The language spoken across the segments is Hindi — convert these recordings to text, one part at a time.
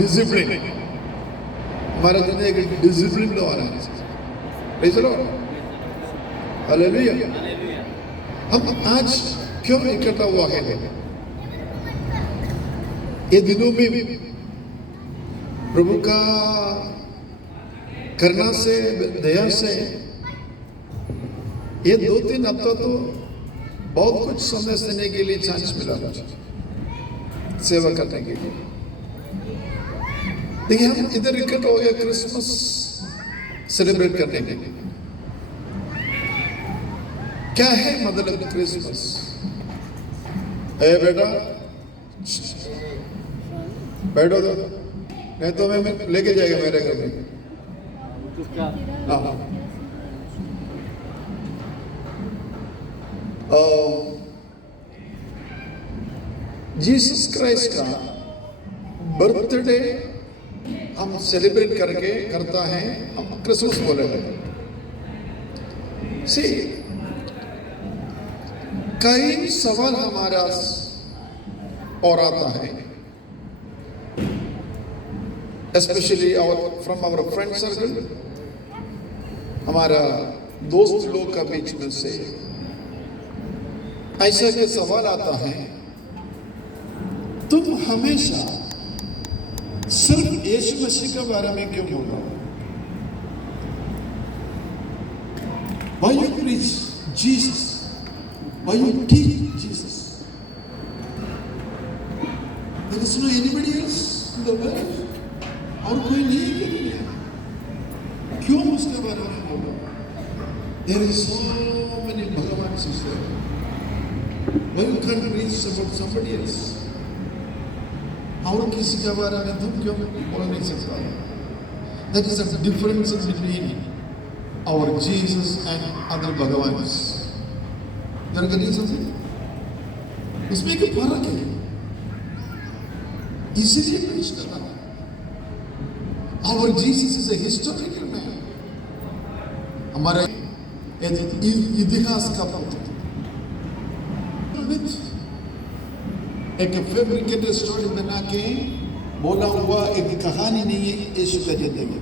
डिसिप्लिन, हमारा दुनिया एक डिसिप्लिन होना चाहिए। Praise the lord, hallelujah. हम आज क्यों इकट्ठा हुआ है? ये दिनों में प्रभु का करना से, दया से, ये 2-3 हफ्ता तो बहुत कुछ संदेश देने के लिए चांस मिला मुझे, सेवा करने के लिए। देखिए, हम इधर इकट्ठा हो गए क्रिसमस सेलिब्रेट करने के लिए। क्या है मतलब क्रिसमस? ए बेटा, बैठो तो, नहीं तो मैं लेके जाएगा मेरे घर में। हाँ, जीसस क्राइस्ट का बर्थडे हम सेलिब्रेट करता है, हम क्रिसमस बोलेंगे। सी, कई सवाल हमारा और आता है, specially from our friend circle, हमारा दोस्त लोग का बीच में से ऐसा के सवाल आता है, तुम हमेशा सिर्फ यीशु मसीह के बारे में क्यों बोल रहे हो? Why you preach Jesus? Why you teach Jesus? There is no anybody else in the world. और कोई नहीं है कि दुनिया में, क्यों उसके बारे में बोल रहे हो? There is so many भगवान sister. Why you can't preach about somebody else? और किसी के बारे में तुम क्यों बोल नहीं सकता? That is a difference between our Jesus and other भगवान्स। जरा करिए समझे, इसमें एक फर्क है, इसीलिए प्रीच कर रहा है। Our Jesus is a historical man, हमारा इतिहास का पुत्र। एक फैब्रिकेटेड स्टोरी बना के बोला हुआ एक कहानी नहीं है यीशु का जिंदगी,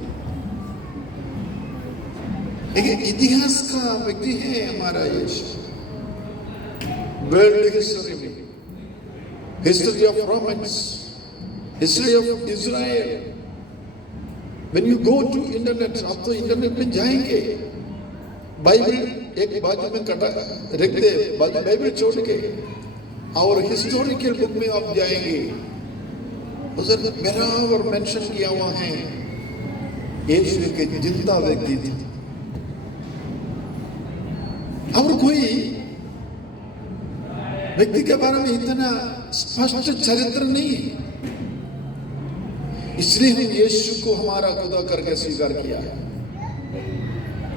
एक इतिहास का व्यक्ति है हमारा यीशु। वर्ल्ड हिस्ट्री में, history of Romans, history of Israel, when you go to internet, आप तो इंटरनेट में जाएंगे, बाइबल एक बाजू में कटा रख दे, बाइबल छोड़ के और हिस्टोरिकल बुक में आप जाएंगे, उधर बराबर मेंशन किया हुआ है यीशु के जिंदा व्यक्ति थे। और कोई व्यक्ति के बारे में इतना स्पष्ट चरित्र नहीं है, इसलिए हम यीशु को हमारा खुदा करके स्वीकार किया है।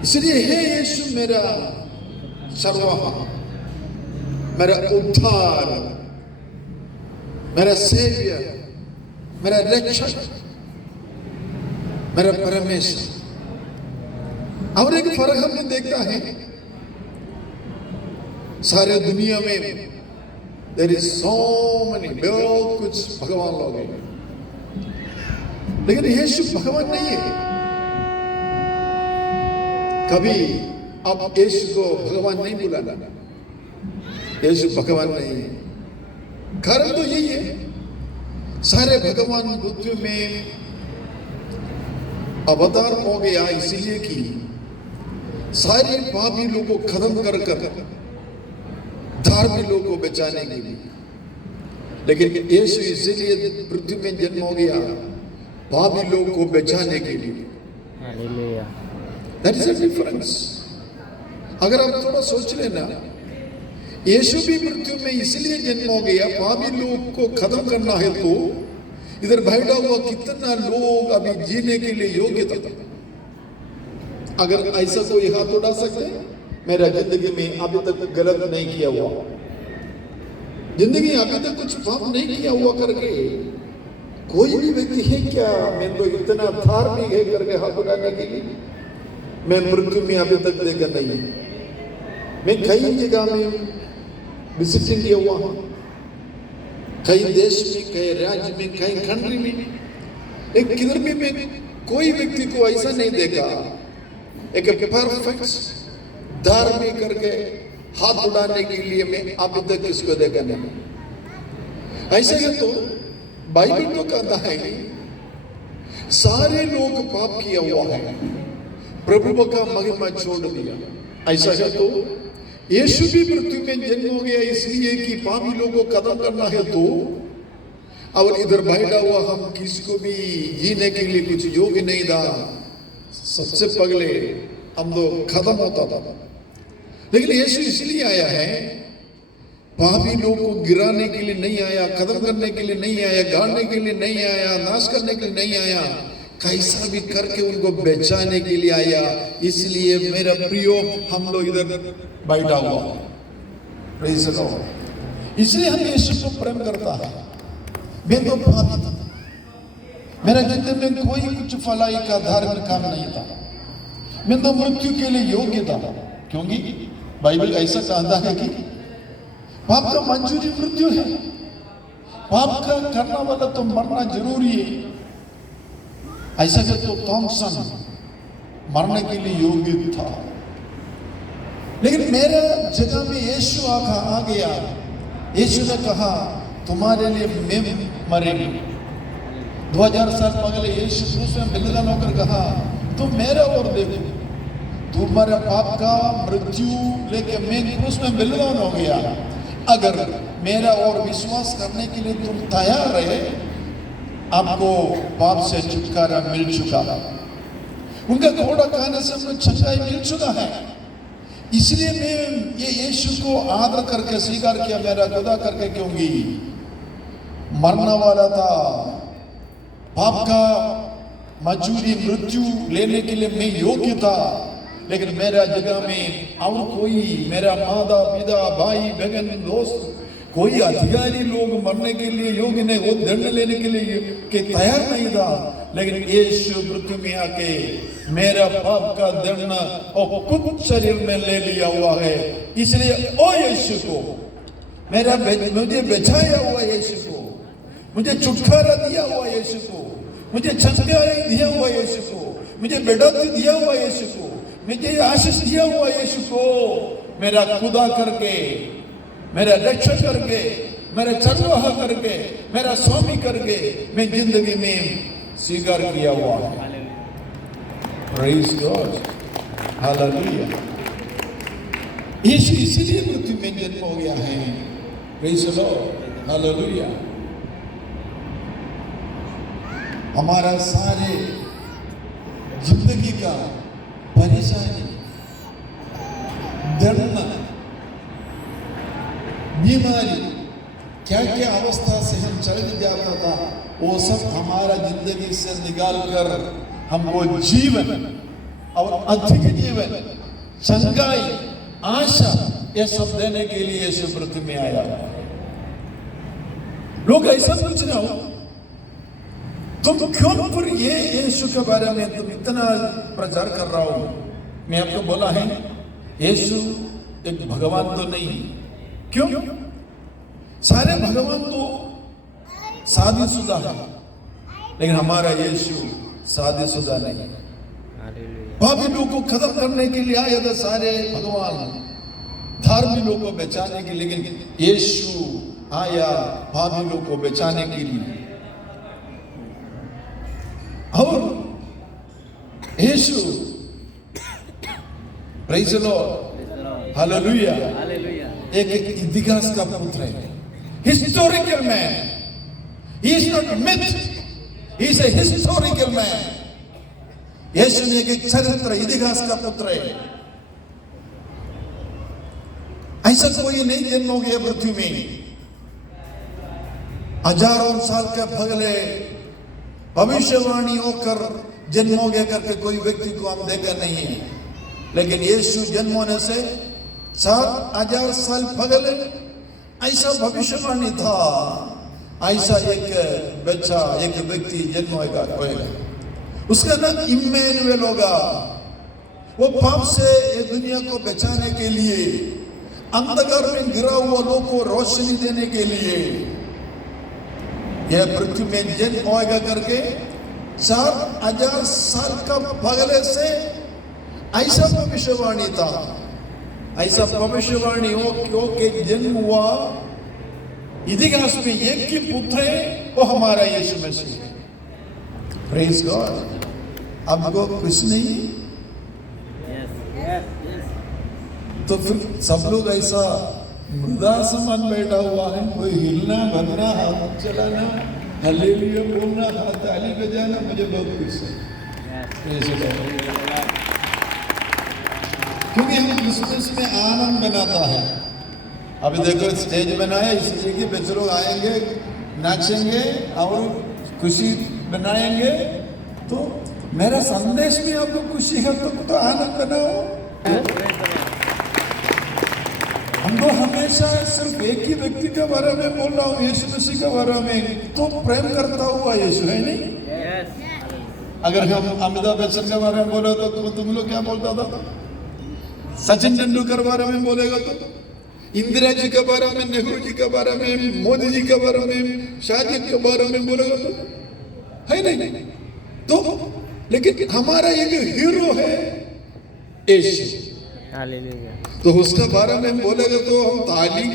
इसलिए हे यीशु मेरा सर्वहा, मेरा उद्धार, मेरा सेवियर, मेरा रक्षक, मेरा परमेश्वर। और एक फर्क हमने देखा है, सारे दुनिया में देयर इज सो मेनी, बहुत कुछ भगवान लोग हैं, लेकिन यीशु भगवान नहीं है। कभी आप यीशु को भगवान नहीं बुलाना, यीशु भगवान नहीं है। कारण तो यही है, सारे भगवान बुद्ध में अवतार हो गया इसलिए कि सारे पापी लोगों को खत्म कर धार्मिक लोगों को बचाने के लिए। लेकिन यीशु इसलिए पृथ्वी में जन्म हो गया पापी लोगों को बचाने के लिए। That is a difference. अगर आप थोड़ा सोच लेना, यीशु भी मृत्यु में इसलिए जन्म हो गया पापी लोग को खत्म करना है, तो इधर बैठा हुआ कितना लोग अभी जीने के लिए योग्य था। अगर ऐसा कोई हाथ उठा सकते, मेरा जिंदगी में अभी तक गलत नहीं किया हुआ, जिंदगी अभी तक कुछ पाप नहीं किया हुआ करके कोई भी व्यक्ति है क्या? मैं तो इतना धार्मिक है करके हाथ उठाने के लिए मैं मृत्यु में अभी तक देखा नहीं। मैं कई जगह में विजिटिंग किया हुआ हूँ, कई देश में, कई राज्य में, कई कंट्री में, एक किधर भी मैं कोई व्यक्ति को ऐसा नहीं देखा एक परफेक्ट धार्मिक करके हाथ उड़ाने के लिए मैं अभी तक किसको देखा नहीं। ऐसे है तो बाइबल तो कहता है सारे लोग पाप किया हुआ है, प्रभु का महिमा छोड़ दिया। ऐसा है तो यीशु भी पृथ्वी में जन्म हो गया इसलिए कि पापी लोगों को खत्म करना है। तो और इधर बैठा हुआ हम किसको भी जीने के लिए कुछ योग्य नहीं था, सबसे पहले हम तो खत्म होता था। लेकिन यीशु इसलिए आया है, पापी लोगों को गिराने के लिए नहीं आया, खत्म करने के लिए नहीं आया, गाड़ने के लिए नहीं आया, नाश करने के लिए नहीं आया, कैसा भी करके उनको बचाने के लिए आया। इसलिए मेरा प्रियो हम लोग इधर बैठा हुआ, प्रेज़ द लॉर्ड। इसलिए हम यीशु को प्रेम करता है। मैं तो पापी था, मेरा जिंदगी में कोई कुछ फलाई का धार्मिक काम नहीं था, मैं तो मृत्यु के लिए योग्य था, क्योंकि बाइबल ऐसा कहता है कि पाप का मंजूरी मृत्यु है, पाप का करने वाला तो मरना जरूरी है। ऐसा कि तो थॉमसन मरने के लिए योग्य था, लेकिन मेरे जगह में यीशु आ गया। यीशु ने कहा तुम्हारे लिए मैं मरेंगे। 2000 साल पहले यीशु क्रूस में बलिदान होकर कहा तुम मेरा और देखो, तुम्हारे पाप का मृत्यु लेके मैं क्रूस में बलिदान हो गया। अगर मेरा और विश्वास करने के लिए तुम तैयार रहे, आपको पाप से छुटकारा मिल चुका है, उनका घोड़ा खाने से हमें छंगाई मिल चुका है। इसलिए मैं ये यीशु को आदर करके स्वीकार किया, मेरा खुदा करके, क्योंकि मरने वाला था, पाप का मजूरी मृत्यु लेने के लिए मैं योग्य था, लेकिन मेरा जगह में और कोई मेरा माता पिता भाई बहन दोस्त कोई अधिकारी लोग मरने के लिए योग्य नहीं, वो दंड लेने के लिए के तैयार नहीं था। लेकिन यीशु पृथ्वी में आके मेरा पाप का दंड और खुद शरीर में ले लिया हुआ है। इसलिए ओ यीशु को मेरा मुझे बचाया हुआ यीशु को, मुझे छुटकारा दिया हुआ यीशु को, मुझे छंगाई दिया हुआ यीशु को, मुझे बढ़ोतरी दिया हुआ यीशु को, मुझे आशीष दिया हुआ यीशु को मेरा खुदा करके, मेरा रक्षक करके, मेरा चरवाहा करके, मेरा स्वामी करके मैं जिंदगी में स्वीकार किया हुआ है। Praise God, hallelujah. यीशु इसीलिए पृथ्वी में जन्म हो गया है। Praise the lord, hallelujah. हमारा सारे जिंदगी का परेशानी, दर्द, बीमारी, क्या क्या अवस्था से हम चल जाता था, वो सब हमारा जिंदगी से निकाल कर हमको जीवन और अधिक जीवन, चंगाई, आशा, ये सब देने के लिए यीशु पृथ्वी में आया। लोग ऐसा पूछ रहे हो तुम क्यों पर ये यीशु के बारे में तुम इतना प्रचार कर रहा हो? मैं आपको बोला है यीशु एक भगवान तो नहीं। क्यों? सारे भगवान तो शादीशुदा है, लेकिन हमारा यीशु शादीशुदा नहीं। पापी लोगों को खत्म करने के लिए आया था सारे भगवान, धार्मिक लोगों को बचाने के लिए, लेकिन यीशु आया पापी लोगों को बचाने के लिए। और यीशु, प्रेज़ द लॉर्ड, हालेलुया, एक इतिहास का पुत्र है, historical man. He is not myth, he is a historical man. यीशु ने एक चरित्र इतिहास का पुत्र है। ऐसा कोई नहीं जन्म हो गया पृथ्वी में। हजारों साल के पहले भविष्यवाणी होकर जन्म हो गया करके कोई व्यक्ति को हम देखा नहीं है, लेकिन यीशु जन्म होने से 4000 साल पहले ऐसा भविष्यवाणी था, ऐसा एक बच्चा, एक व्यक्ति जन्म होगा, उसका नाम इम्मानुएल होगा। वो पाप से ये दुनिया को बचाने के लिए, अंधकार में गिरा हुआ लोगों को रोशनी देने के लिए यह पृथ्वी में जन्म होगा करके 4,000 साल का पहले से ऐसा भविष्यवाणी था, ऐसा भविष्यवाणी हो के जन्म हुआ। इतिहास में एक ही पुत्र है, वो हमारा यीशु मसीह है। Praise God. आपको कुछ नहीं तो फिर सब लोग ऐसा मृदा समान बैठा हुआ है, कोई हिलना भरना, हाथ चलाना, हालेलुया बोलना, हाथ ताली बजाना, मुझे बहुत खुश है। क्योंकि हम क्रिसमस में आनंद बनाता है। अभी देखो स्टेज बनाया, इसलिए कि बच्चे लोग आएंगे, नाचेंगे और खुशी बनाएंगे। तो मेरा संदेश में आपको खुशी है तो आनंद बनाओ। हम तो हमेशा सिर्फ एक ही व्यक्ति के बारे में बोल रहा हूँ, यीशु मसीह के बारे में। तो प्रेम करता हुआ यीशु है नहीं। अगर हम अमिताभ बच्चन के बारे में बोले तो तुम लोग क्या बोलता था? सचिन तेंदुलकर बारे में बोलेगा तो, इंदिरा जी के बारे में, नेहरू जी के बारे में, मोदी जी के बारे में, शाहजी के बारे में बोलेगा तो है नहीं। तो लेकिन हमारा एक हीरो है यीशु, तो उसके बारे में बोलेगा तो हम ताली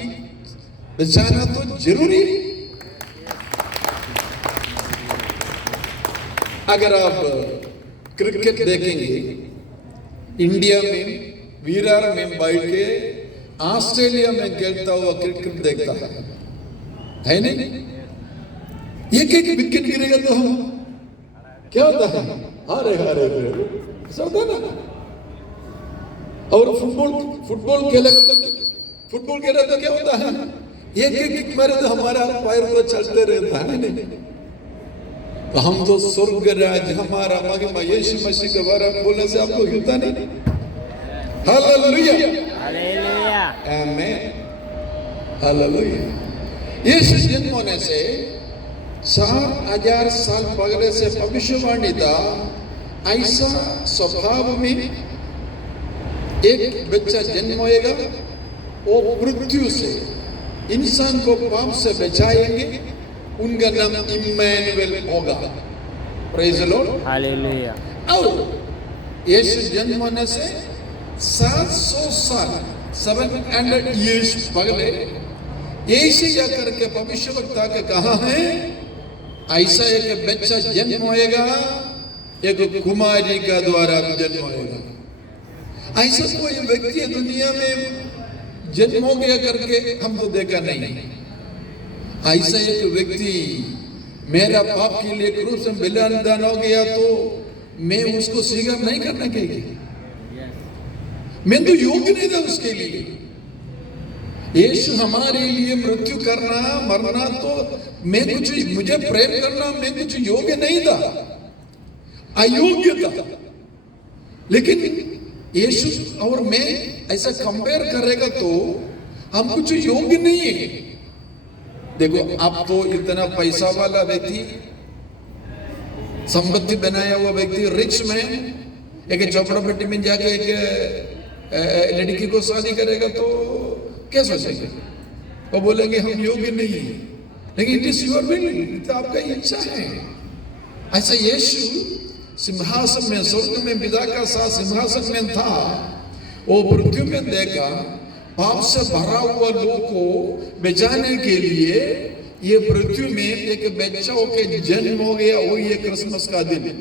बजाना तो जरूरी। अगर आप क्रिकेट देखेंगे, इंडिया में विरार में बैठ के ऑस्ट्रेलिया में खेलता हुआ क्रिकेट देखता है नहीं। एक एक विकेट गिरेगा तो हम क्या होता है? हारे ऐसा होता है ना। और फुटबॉल खेलेगा तो क्या होता है? एक एक मारे तो हमारा पैर तो चलते रहता है नहीं। तो हम तो स्वर्ग राज हमारा महिमा यीशु मसीह के बारे में बोलने से आपको हिलता नहीं। हालेलुया, हालेलुया, आमीन, हालेलुया। यीशु जन्म होने से 4,000 साल पहले से भविष्यवाणी था। ऐसा स्वभाव में एक बच्चा जन्म होएगा, वो मृत्यु से इंसान को पाप से बचाएंगे, उनका नाम इम्मानुएल होगा। Praise the lord, hallelujah. और यीशु जन्म होने से 700 साल 700 ईयर्स पहले एशिया करके भविष्यवक्ता के कहा है, ऐसा एक बच्चा जन्म होएगा, एक कुमारी का द्वारा जन्म होएगा। ऐसा कोई व्यक्ति दुनिया में जन्म हो गया करके हम तो देखा नहीं। ऐसा एक व्यक्ति मेरा पाप के लिए क्रूस में बलिदान हो गया तो मैं उसको स्वीकार नहीं करना चाहिए। मैं तो योग्य नहीं था उसके लिए। यीशु हमारे लिए मृत्यु करना, मरना, तो मैं कुछ, मुझे प्रेम करना मैं कुछ योग्य नहीं था, अयोग्य था। लेकिन यीशु और मैं ऐसा कंपेयर करेगा तो हम कुछ योग्य नहीं है। देखो, आप तो इतना पैसा वाला व्यक्ति, संपत्ति बनाया हुआ व्यक्ति, रिच मैन, एक झोपड़पट्टी में जाके एक लड़की को शादी करेगा तो क्या सोचेंगे? वो बोलेंगे हम योग्य नहीं है। लेकिन इट इज योर विल, तो आपका इच्छा है। ऐसा यीशु सिंहासन में, स्वर्ग में पिता का साथ सिंहासन में था, वो पृथ्वी में देखा, पाप से भरा हुआ लोगों को बचाने के लिए ये पृथ्वी में एक बच्चा के जन्म हो गया। वो ये क्रिसमस का दिन है।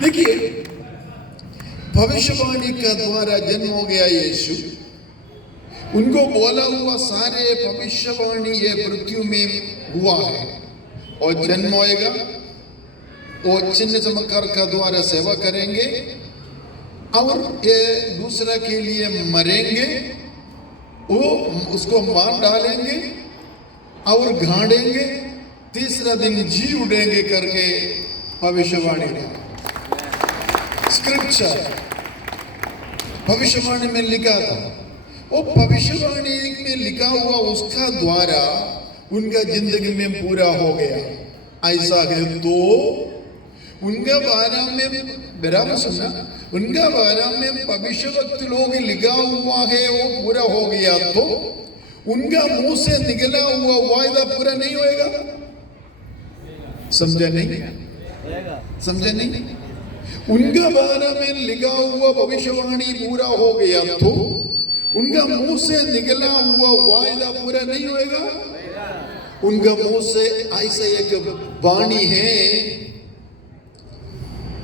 देखिए, भविष्यवाणी का द्वारा जन्म हो गया यीशु। उनको बोला हुआ सारे भविष्यवाणी ये पृथ्वी में हुआ है और जन्म होएगा। वो चिन्ह चमत्कार का द्वारा सेवा करेंगे और ये दूसरा के लिए मरेंगे, वो उसको मार डालेंगे और गाड़ेंगे, तीसरा दिन जी उड़ेंगे करके भविष्यवाणी ने, स्क्रिप्चर भविष्यवाणी में लिखा था। वो भविष्यवाणी में लिखा हुआ उसका द्वारा उनका जिंदगी में पूरा हो गया। ऐसा है तो उनका बारे में बराबर सुनना, उनका बारे में भविष्यवक्ता लोग लिखा हुआ है वो पूरा हो गया तो उनका मुंह से निकला हुआ वायदा पूरा नहीं होएगा? समझे नहीं? समझे नहीं? उनका बारे में लिखा हुआ भविष्यवाणी पूरा हो गया तो उनका मुंह से निकला हुआ वायदा पूरा नहीं होएगा? उनका मुंह से ऐसा एक वाणी है,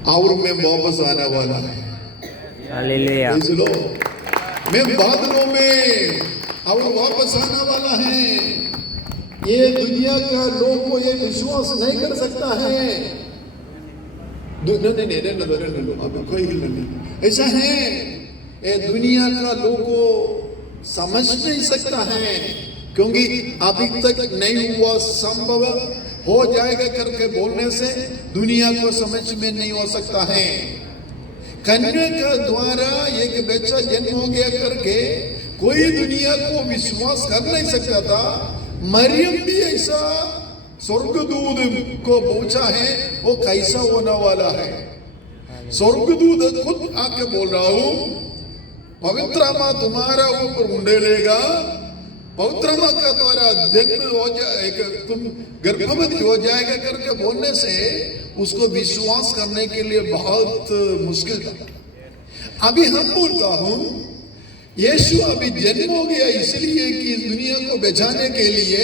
और मैं वापस आने वाला है। हालेलुया। मैं बादलों में और वापस आने वाला है। ये दुनिया का लोग को ये विश्वास नहीं कर सकता है। नहीं, रहने दो, अब कोई हिलना नहीं। ऐसा है, ये दुनिया का लोग को समझ नहीं सकता है, क्योंकि अभी तक नहीं हुआ, संभव हो जाएगा करके बोलने से दुनिया को समझ में नहीं हो सकता है। कन्या का द्वारा एक बच्चा जन्म हो गया करके कोई दुनिया को विश्वास कर नहीं सकता था। मरियम भी ऐसा स्वर्गदूत को पूछा है, वो कैसा होने वाला है। स्वर्गदूत खुद आके बोल रहा हूं, पवित्र आत्मा तुम्हारा ऊपर उंडेलेगा, पवित्र आत्मा का द्वारा जन्म हो जाएगा, तुम गर्भवती हो जाएगा करके बोलने से उसको विश्वास करने के लिए बहुत मुश्किल था। अभी हम बोलता हूं, यीशु अभी जन्म हो गया इसलिए कि इस दुनिया को बचाने के लिए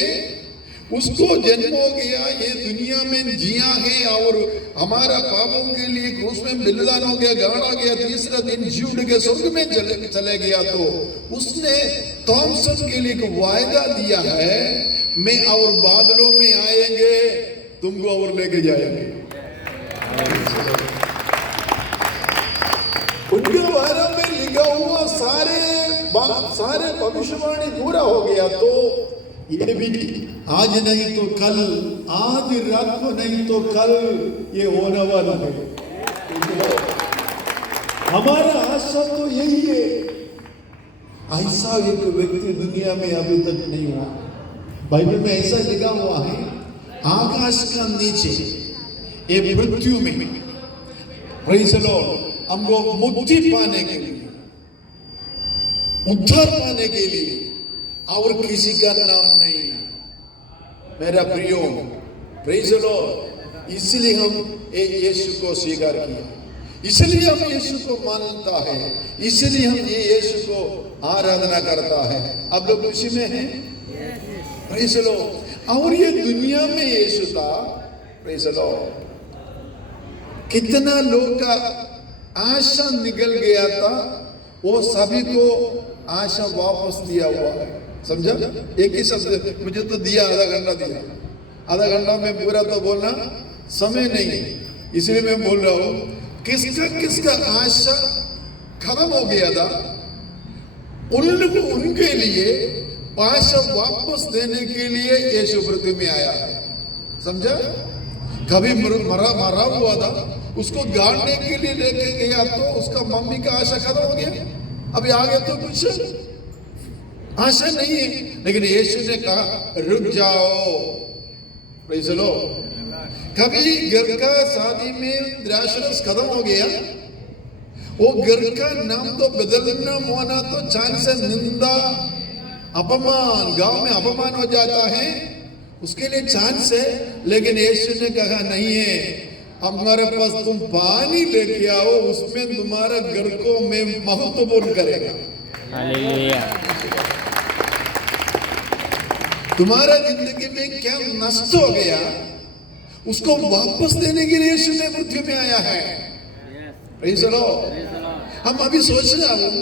उसको जन्म हो गया, ये दुनिया में जिया है और हमारा पापों के लिए क्रूस में बलिदान हो गया, गाड़ा गया, तीसरा दिन जी उठ के स्वर्ग में चले गया। तो उसने थॉमसन के लिए एक वायदा दिया है, मैं और बादलों में आएंगे, तुमको और लेके जाएंगे। उनके बारे में लिखा हुआ सारे भविष्यवाणी पूरा हो गया। तो ये भी आज नहीं तो कल, आज रात को नहीं तो कल ये होने वाला है। हमारा आशा तो यही है। ऐसा एक व्यक्ति दुनिया में अभी तक नहीं हुआ। बाइबल में ऐसा लिखा हुआ है, आकाश का नीचे ये मृत्यु में, प्रेज़ द लॉर्ड, हमको मुक्ति पाने के लिए, उद्धार पाने के लिए और किसी का नाम नहीं। मेरा प्रियो, प्रेज़ द लॉर्ड, इसलिए हम यीशु को स्वीकार किया, इसलिए हम यीशु को मानता है, इसलिए हम ये यीशु को आराधना करता है। आप लोग खुशी में हैं? Praise the Lord. और ये दुनिया में यीशु था, प्रेज़ द लॉर्ड, कितना लोग का आशा निकल गया था, वो सभी को आशा वापस दिया हुआ है। समझा? एक ही शब्द मुझे तो दिया, आधा घंटा दिया, आधा घंटा में पूरा तो बोलना समय नहीं, इसलिए मैं बोल रहा हूं, किसका आशा खत्म हो गया था, उनके लिए आशा वापस देने के लिए यीशु पृथ्वी में आया है। समझा? कभी मरा हुआ था, उसको गाड़ने के लिए लेके गया तो उसका मम्मी का आशा खत्म हो गया, अभी आगे तो कुछ आशा नहीं है। लेकिन यीशु ने कहा रुक जाओ, प्रेज़ द लॉर्ड। कभी घर का शादी में द्राक्षरस खत्म हो गया, वो घर का नाम तो बदलना होना तो चांस है, निंदा, अपमान, गांव में अपमान हो जाता है, उसके लिए चांस है। लेकिन यीशु ने कहा नहीं है, हमारे पास तुम पानी लेके आओ, उसमें तुम्हारा घर को मैं महत्वपूर्ण करेगा। हालेलुया। तुम्हारा जिंदगी में क्या नष्ट हो गया, उसको वापस देने के लिए यीशु ने पृथ्वी में आया है। Praise the Lord. हम अभी सोच रहा हूं,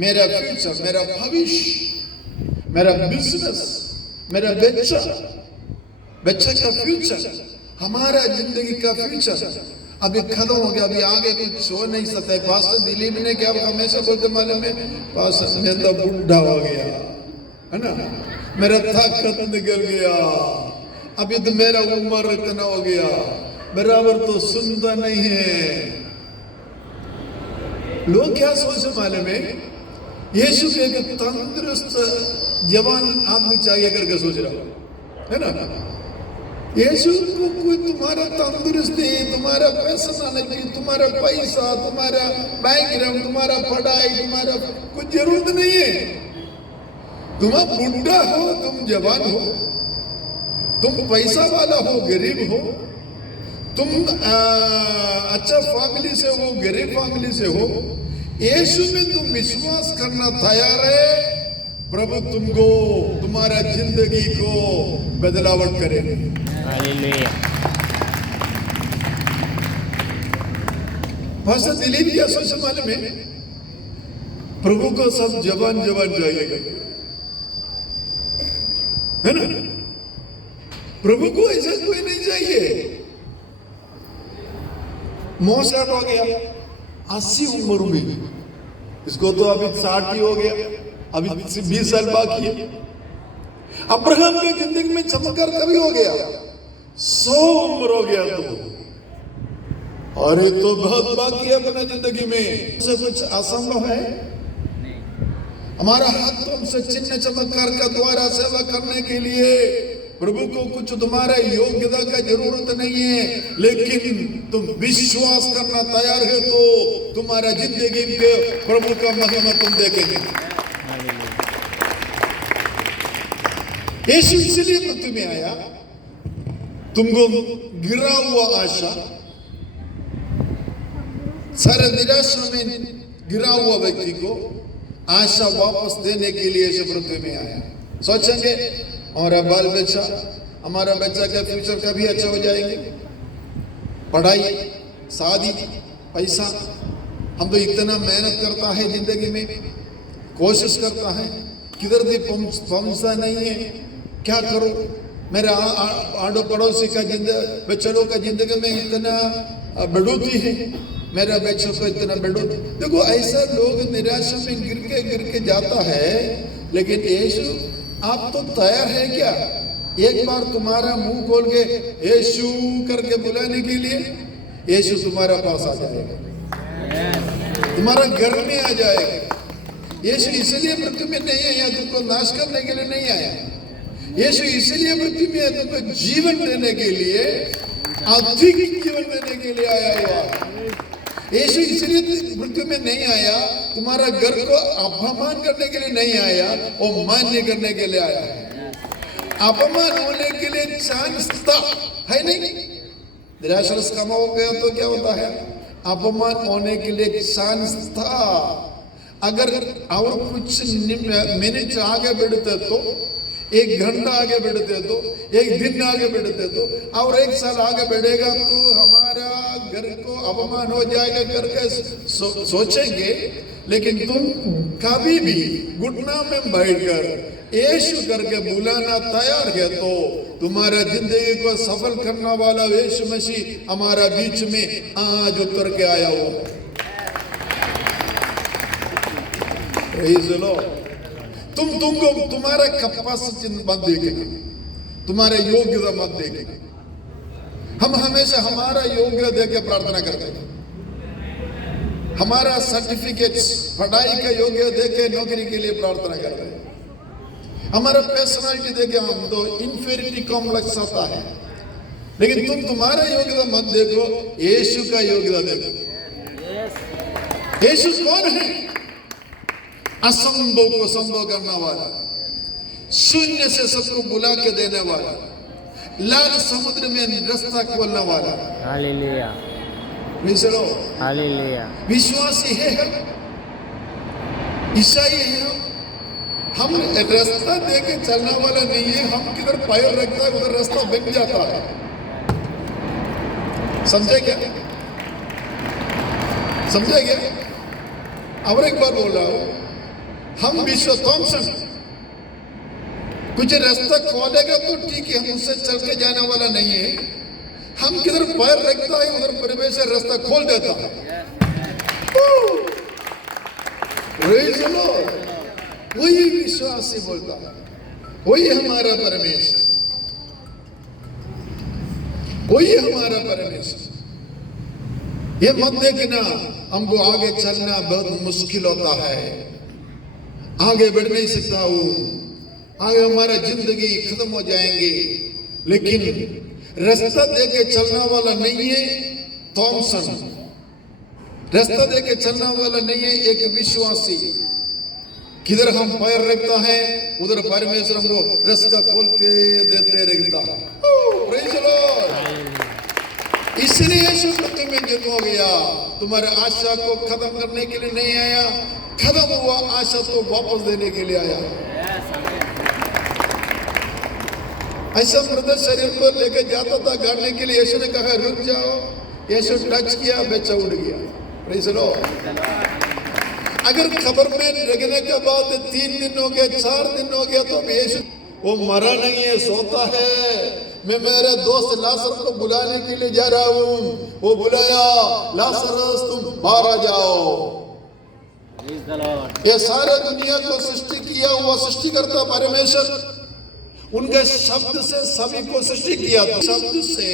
मेरा फ्यूचर, मेरा भविष्य, मेरा बिजनेस, मेरा बच्चा का फ्यूचर, हमारा जिंदगी का फ्यूचर अभी खत्म हो गया, अभी आगे कुछ हो नहीं सकता है। पास्टर दिलीप ने क्या हमेशा बोलते मालूम है, पास्टर मैं तो बूढ़ा हो गया है ना, मेरा ताकत निकल गया, अभी तो मेरा उम्र इतना हो गया, बराबर तो सुनता नहीं है। लोग क्या सोचे मालूम है, यीशु के एक तंदुरुस्त जवान आदमी चाहिए करके सोच रहा है ना। यीशु को कोई तुम्हारा तंदुरुस्ती, तुम्हारा पर्सनालिटी, तुम्हारा पैसा, तुम्हारा बैकग्राउंड, तुम्हारा पढ़ाई, तुम्हारा कुछ जरूरत नहीं है। तुम बुढ़ा हो, तुम जवान हो, तुम पैसा वाला हो, गरीब हो, तुम अच्छा फैमिली से हो, गरीब फैमिली से हो, यीशु में तुम विश्वास करना तैयार है, प्रभु तुमको तुम्हारा जिंदगी को बदलावट करेगा। हालेलुया। भाषा दिलीप या सोशल में प्रभु को सब जवान जवान जाएगा, है ना? प्रभु को ऐसा कोई नहीं चाहिए। मौसा हो गया 80 उम्र में, इसको तो अभी 60 ही हो गया, अभी 20 साल बाकी है। अब्राहम के जिंदगी में चमत्कार कभी हो गया 100 उम्र हो गया, तो अरे तो बहुत बाकी है अपना जिंदगी में। से कुछ असंभव है? हमारा हाथ तो हमसे चिन्ह चमत्कार का द्वारा सेवा करने के लिए प्रभु को कुछ तुम्हारा योग्यता का जरूरत नहीं है, लेकिन तुम विश्वास करना तैयार है तो तुम्हारा जिंदगी के प्रभु का महिमा तुम देखेंगे। यीशु इसलिए पृथ्वी में आया, तुमको गिरा हुआ आशा, सारे निराशा में गिरा हुआ व्यक्ति को आशा वापस देने के लिए यीशु पृथ्वी में आया। सोचेंगे हमारा बाल बच्चा, हमारा बच्चा का फ्यूचर कभी अच्छा हो जाएंगे, पढ़ाई, शादी, पैसा, हम तो इतना मेहनत करता है जिंदगी में, कोशिश करता है, किधर भी पहुंचता नहीं है, क्या करो? मेरे आड़ो पड़ोसी का बच्चों का जिंदगी में इतना बढ़ोती है, मेरा बच्चों को इतना बढ़ो। देखो ऐसा लोग निराशा में गिर के जाता है, लेकिन यीशु आप तो तैयार है क्या एक बार तुम्हारा मुंह खोल के यीशु करके बुलाने के लिए? यीशु तुम्हारा पास आ जाएगा, तुम्हारा घर में आ जाएगा। यीशु इसलिए पृथ्वी में नहीं आया तुमको नाश करने के लिए नहीं आया, यीशु इसलिए पृथ्वी में तुमको जीवन देने के लिए, अधिक जीवन देने के लिए आया हुआ। यीशु इसलिए पृथ्वी में नहीं आया तुम्हारा घर को अपमान करने के लिए नहीं आया, वो मान्य करने के लिए आया है। अपमान होने के लिए चांस था, है नहीं? निराश कम हो गया तो क्या होता है? अपमान होने के लिए चांस था। अगर और कुछ मिनट आगे बढ़ते तो, 1 घंटा आगे बढ़ते तो, 1 दिन आगे बढ़ते तो, और 1 साल आगे बढ़ेगा तो हमारा घर को अपमान हो जाएगा करके सोचेंगे। लेकिन तुम कभी भी घुटना में बैठकर यीशु करके बुलाना तैयार है तो तुम्हारा जिंदगी को सफल करने वाला यीशु मसीह हमारा बीच में आज उतर के आया हुआ है। Praise the Lord. तुमको तुम्हारा कैपेसिटी मत देखेगा, तुम्हारे योग्यता मत देखेगा। हम हमेशा हमारा योग्यता देके प्रार्थना करते हैं, हमारा सर्टिफिकेट पढ़ाई का योग्य देके नौकरी के लिए प्रार्थना करते हैं, हमारा पर्सनालिटी देके हम तो इंफीरियरिटी कॉम्प्लेक्स आता है। लेकिन तुम्हारा योग्यता मत देखो, यीशु का योग्यता देखो। यीशु कौन है? असंभव को संभव करने वाला, शून्य से सबको बुला के देने वाला, लाल समुद्र में रास्ता खोलने वाला। Hallelujah, hallelujah. विश्वासी है हम, ईसाई है हम रास्ता दे के चलने वाला नहीं है। हम किधर पैर रखता है उधर रास्ता बन जाता है। समझे क्या? समझे क्या? और एक बार बोल रहा हूं, हम विश्व थॉमसन कुछ रास्ता खोलेगा तो ठीक है, हम उससे चल के जाने वाला नहीं है। हम किधर पैर रखता है उधर परमेश्वर रास्ता खोल देता है। Praise the Lord. वही विश्वास से बोलता है, वही हमारा परमेश्वर, वही हमारा परमेश्वर। ये मत देखना हमको आगे चलना बहुत मुश्किल होता है, आगे बढ़ नहीं सकता हूं, आगे हमारा जिंदगी खत्म हो जाएंगे। लेकिन रास्ता देके चलने वाला नहीं है थॉमसन, रास्ता देके चलने वाला नहीं है एक विश्वासी। किधर हम पैर रखता है उधर परमेश्वर हमको रस्का खोल के देते रहता है। Praise the Lord। इसलिए यीशु मसीह में जन्म हो गया, तुम्हारे आशा को खत्म करने के लिए नहीं आया, खत्म हुआ आशा तो वापस देने के लिए आया। ऐसा मृत शरीर को लेकर जाता था गाड़ने के लिए, यीशु ने कहा रुक जाओ, यीशु टच किया, बच्चा उड़ गया। Praise the Lord. अगर खबर में लगने के बाद 3 दिन हो गए, 4 दिन हो गया, तो यीशु वो मरा नहीं है, सोता है। मैं मेरे दोस्त लाजर को बुलाने के लिए जा रहा हूँ, वो बुलाया, लाजरस तुम बाहर आ जाओ। ये सारे दुनिया को सृष्टि किया हुआ सृष्टिकर्ता परमेश्वर, उनके शब्द से सभी को सृष्टि किया था। शब्द से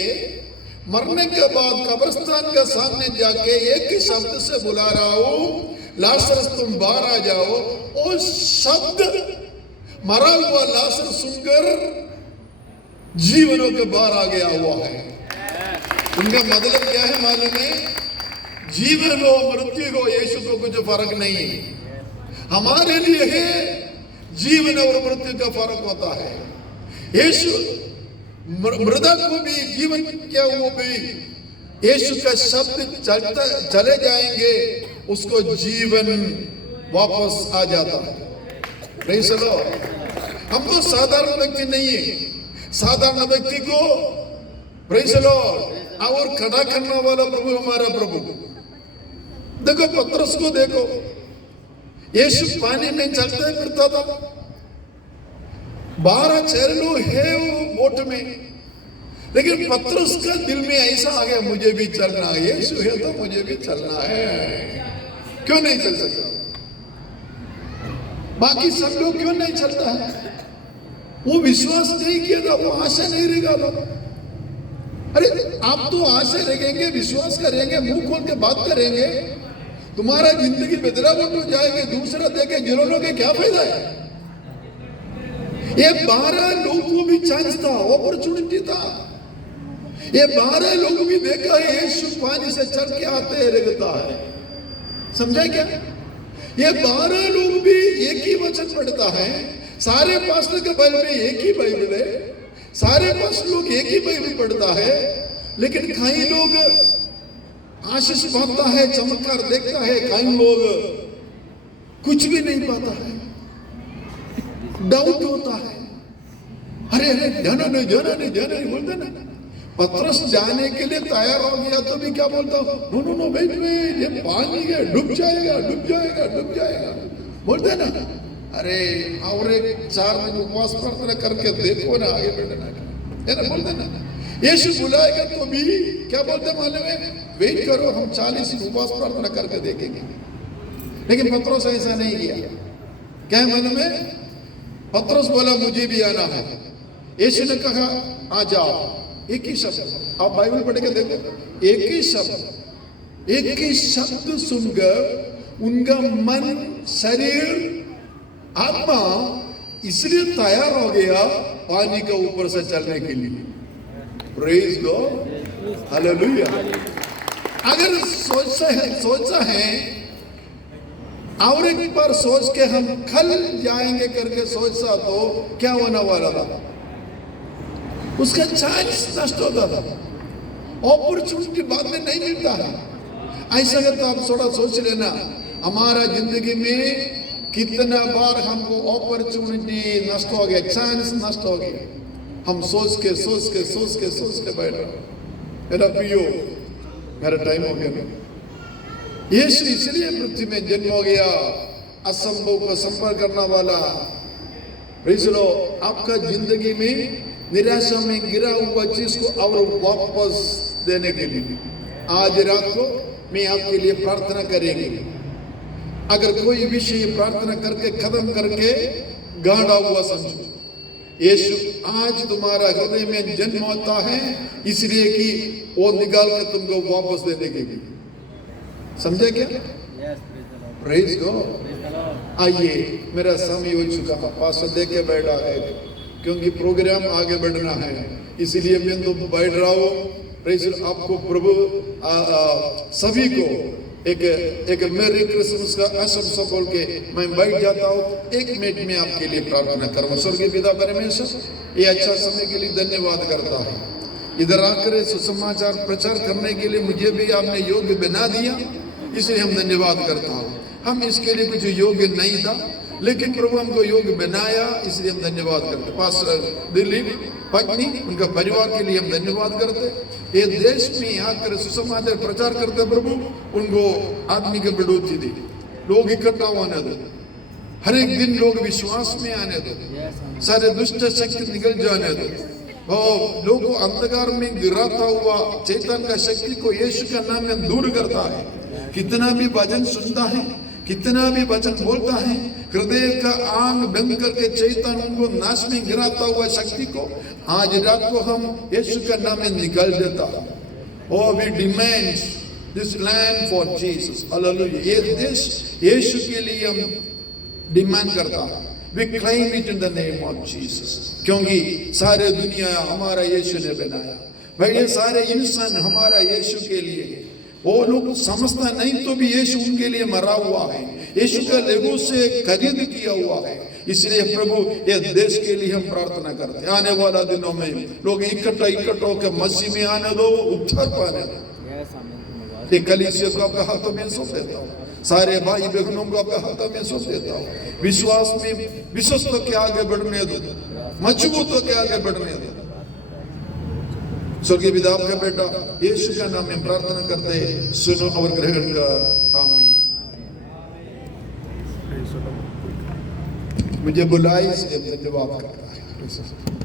मरने के बाद कब्रिस्तान के सामने जाके एक ही शब्द से बुला रहा हूँ, लाजरस तुम बाहर आ जाओ। और शब्द मरा हुआ लाजर सुनकर जीवनों के बाहर आ गया हुआ है। उनका मतलब क्या है मालूम है? जीवन हो मृत्यु हो यीशु को कुछ फर्क नहीं है। हमारे लिए है जीवन और मृत्यु का फर्क होता है। यीशु मृदा को भी जीवन क्या, वो भी यीशु का शब्द चले जाएंगे, उसको जीवन वापस आ जाता है। Praise the Lord. हम तो साधारण व्यक्ति नहीं है, साधारण व्यक्ति को प्रेज़ द लॉर्ड और खड़ा करने वाला प्रभु हमारा प्रभु। देखो पतरस को देखो, यीशु पानी में चलते फिरता था, 12 चेहरे है वो बोट में, लेकिन पतरस का दिल में ऐसा आ गया मुझे भी चलना है, यीशु है तो मुझे भी चलना है। क्यों नहीं चल सकता? बाकी सब लोग क्यों नहीं चलता है? वो विश्वास नहीं किया था, वो आशा नहीं रहेगा। अरे आप तो आशा रखेंगे, विश्वास करेंगे, मुंह खोल के बात करेंगे, तुम्हारा जिंदगी बदलाव हो जाएगी। दूसरा देखे जिन्होंने के क्या फायदा है? ये 12 लोगों को भी चांस था, अपॉर्चुनिटी था। ये 12 लोग भी देखा है यीशु पानी से चल के आते रहता है। समझा क्या? ये 12 लोग भी एक ही वचन पढ़ता है, सारे पास्टर के बाइबल में एक ही बाइबल है, सारे पास्टर लोग एक ही बाइबल पढ़ता है, लेकिन कई लोग आशीष पाता है, चमत्कार देखता है, कई लोग कुछ भी नहीं पाता है, डाउट होता है। अरे अरे जाना नहीं बोलते ना। पतरस जाने के लिए तैयार हो गया तो भी क्या बोलता हूँ, नो वेट, ये पानी है, डूब जाएगा बोलते ना। अरे और एक 4 दिन उपवास प्रार्थना करके देखो ना, आगे बढ़ना है ना, बोलते ना। यीशु बुलाएगा तो भी क्या बोलते मालूम है? वेट करो, हम 40 दिन उपवास प्रार्थना करके देखेंगे। लेकिन पतरस ऐसा नहीं किया। क्या है मालूम है? पतरस बोला मुझे भी आना है। यीशु ने कहा आ जाओ। एक ही शब्द, आप बाइबल पढ़ के देखो, एक ही शब्द सुनकर उनका मन, शरीर, आत्मा इसलिए तैयार हो गया पानी के ऊपर से चलने के लिए। Praise God, hallelujah. अगर सोचा है और एक बार सोच के हम कल जाएंगे करके सोचा तो क्या होने वाला था? उसका चांस नष्ट होता था, अपॉर्चुनिटी बाद में नहीं मिलता है। ऐसा अगर तो आप थोड़ा सोच लेना, हमारा जिंदगी में कितना बार हमको अपॉर्चुनिटी नष्ट हो गया, चांस नष्ट हो गया। हम सोच के बैठ रहे। मेरा प्रियो, मेरा टाइम हो गया। यीशु इसलिए पृथ्वी में जन्म हो गया, असंभव को संभव करने वाला। Praise the Lord. आपका जिंदगी में निराशा में गिरा हुआ चीज को और वापस देने के लिए आज रात को मैं आपके लिए प्रार्थना करेंगे। अगर कोई विषय प्रार्थना करके खत्म करके गाड़ा हुआ समझो, यीशु आज तुम्हारा हृदय में जन्म होता है इसलिए कि वो निकाल कर तुमको वापस देने के लिए। समझे क्या? Praise God. आइए, मेरा समय हो चुका, पास्टर दे के बैठा है क्योंकि प्रोग्राम आगे बढ़ना है, इसलिए मैं तो बैठ रहा हूँ। प्रेज आपको प्रभु सभी को एक मेरी क्रिसमस का आशंसा बोल के मैं बैठ जाता हूँ। 1 मिनट में आपके लिए प्रार्थना करूँ। स्वर्गीय पिता परमेश्वर, ये अच्छा समय के लिए धन्यवाद करता है। इधर आकर सुसमाचार प्रचार करने के लिए मुझे भी आपने योग्य बना दिया, इसलिए हम धन्यवाद करता हूँ। हम इसके लिए कुछ योग्य नहीं था, लेकिन प्रभु हमको योग्य बनाया, इसलिए हम धन्यवाद करते। पास्टर दिलीप पत्नी, उनका परिवार के लिए हम धन्यवाद करते। ये देश में आकर सुसमाचार प्रचार करते प्रभु, उनको आदमी की बढ़ोतरी दी, लोग इकट्ठा होने दो, हर एक दिन लोग विश्वास में आने दो, सारे दुष्ट शक्ति निकल जाने दो, और लोगों अंधकार में गिराता हुआ चैतन्य का शक्ति को यीशु का नाम में दूर करता है। कितना भी भजन सुनता है, कितना भी वचन बोलता है, हृदय का आंग बंद करके चैतन्य उनको नाश में गिराता हुआ शक्ति को आज रात को हम यीशु का नाम में निकाल देता है। और we demand this land for Jesus, hallelujah. ये देश यीशु के लिए हम डिमांड करता है। We claim it in the name of Jesus, क्योंकि सारे दुनिया हमारा यीशु ने बनाया भाई। ये सारे इंसान हमारा यीशु के लिए है। वो लोग समझता नहीं तो भी यीशु उनके लिए मरा हुआ है, यीशु का लहू से खरीद किया हुआ है। इसलिए प्रभु ये देश के लिए हम प्रार्थना करते हैं। आने वाला दिनों में लोग इकट्ठा होकर मसीह में आने दो, उद्धार पाने दो। ये कलीसिया को आपके हाथों में सौंप देता हूँ, सारे भाई बहनों को आपके हाथों में सौंप देता हूँ। विश्वास में विश्वस्त के आगे बढ़ने दो, मजबूत के आगे बढ़ने दो। स्वर्गीय पिता, आपका बेटा यीशु का नाम में प्रार्थना करते, सुनो और ग्रहण कर, आमीन। मुझे बुलाई इसलिए धन्यवाद करता है।